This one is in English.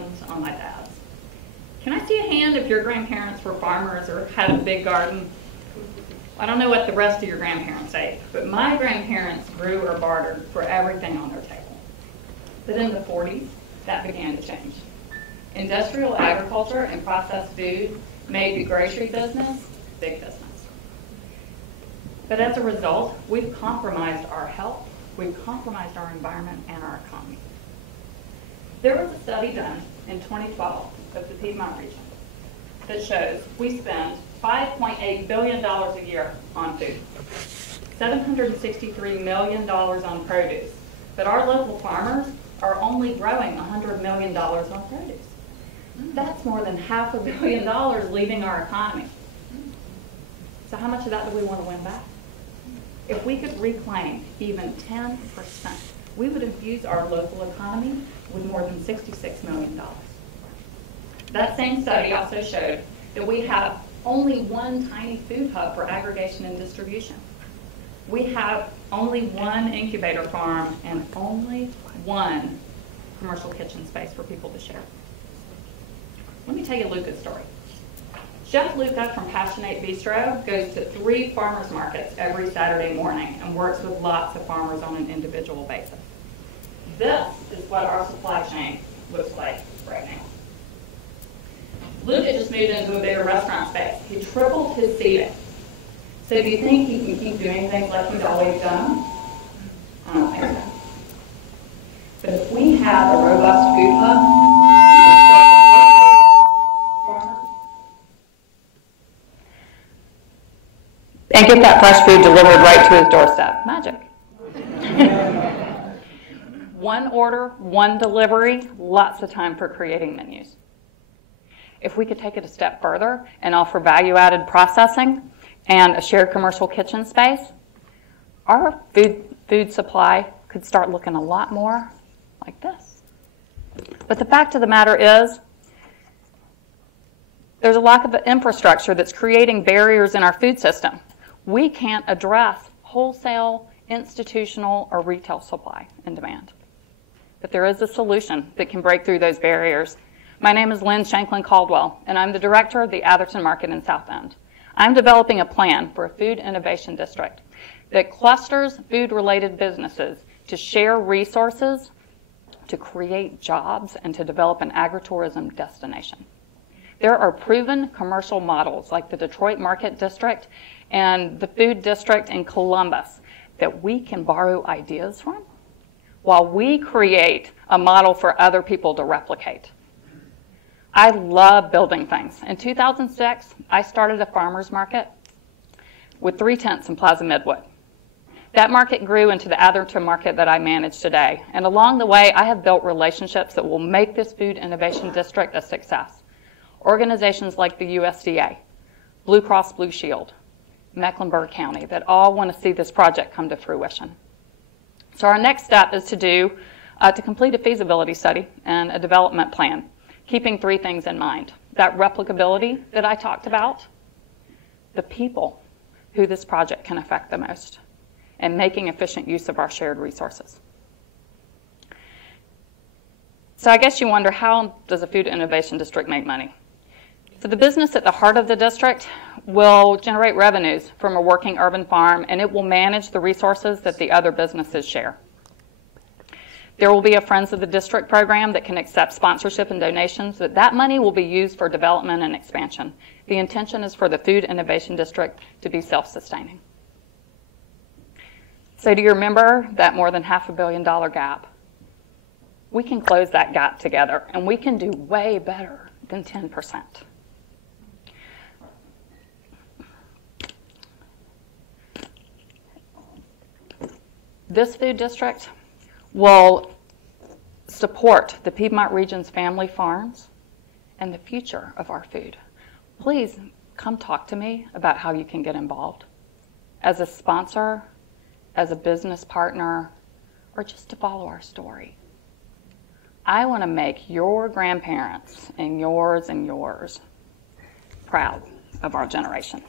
ones on my dad's. Can I see a hand if your grandparents were farmers or had a big garden? I don't know what the rest of your grandparents ate, but my grandparents grew or bartered for everything on their table. But in the 40s, that began to change. Industrial agriculture and processed food made the grocery business big business. But as a result, we've compromised our health, we've compromised our environment and our economy. There was a study done in 2012 of the Piedmont region that shows we spend $5.8 billion a year on food, $763 million on produce, but our local farmers are only growing $100 million on produce. That's more than $500 million leaving our economy. So how much of that do we want to win back? If we could reclaim even 10%, we would infuse our local economy with more than $66 million. That same study also showed that we have only one tiny food hub for aggregation and distribution. We have only one incubator farm and only one commercial kitchen space for people to share. Let me tell you Luca's story. Chef Luca from Passionate Bistro goes to 3 farmers markets every Saturday morning and works with lots of farmers on an individual basis. This is what our supply chain looks like right now. Luca just moved into a bigger restaurant space. He tripled his seating. So do you think he can keep doing things like he's always done? I don't think so. But if we have a robust food hub, and get that fresh food delivered right to his doorstep. Magic. One order, one delivery, lots of time for creating menus. If we could take it a step further and offer value-added processing and a shared commercial kitchen space, our food supply could start looking a lot more like this. But the fact of the matter is, there's a lack of infrastructure that's creating barriers in our food system. We can't address wholesale, institutional, or retail supply and demand. But there is a solution that can break through those barriers. My name is Lynn Shanklin-Caldwell, and I'm the director of the Atherton Market in South End. I'm developing a plan for a food innovation district that clusters food-related businesses to share resources, to create jobs, and to develop an agro-tourism destination. There are proven commercial models like the Detroit Market District and the Food District in Columbus that we can borrow ideas from while we create a model for other people to replicate. I love building things. In 2006, I started a farmer's market with 3 tents in Plaza Midwood. That market grew into the Atherton Market that I manage today. And along the way, I have built relationships that will make this Food Innovation District a success. Organizations like the USDA, Blue Cross Blue Shield, Mecklenburg County, that all want to see this project come to fruition. So our next step is to complete a feasibility study and a development plan, keeping 3 things in mind. That replicability that I talked about, the people who this project can affect the most, and making efficient use of our shared resources. So I guess you wonder, how does a food innovation district make money? So the business at the heart of the district will generate revenues from a working urban farm, and it will manage the resources that the other businesses share. There will be a Friends of the District program that can accept sponsorship and donations, but that money will be used for development and expansion. The intention is for the Food Innovation District to be self-sustaining. So do you remember that more than $500 million gap? We can close that gap together, and we can do way better than 10%. This food district will support the Piedmont region's family farms and the future of our food. Please come talk to me about how you can get involved as a sponsor, as a business partner, or just to follow our story. I want to make your grandparents and yours proud of our generation.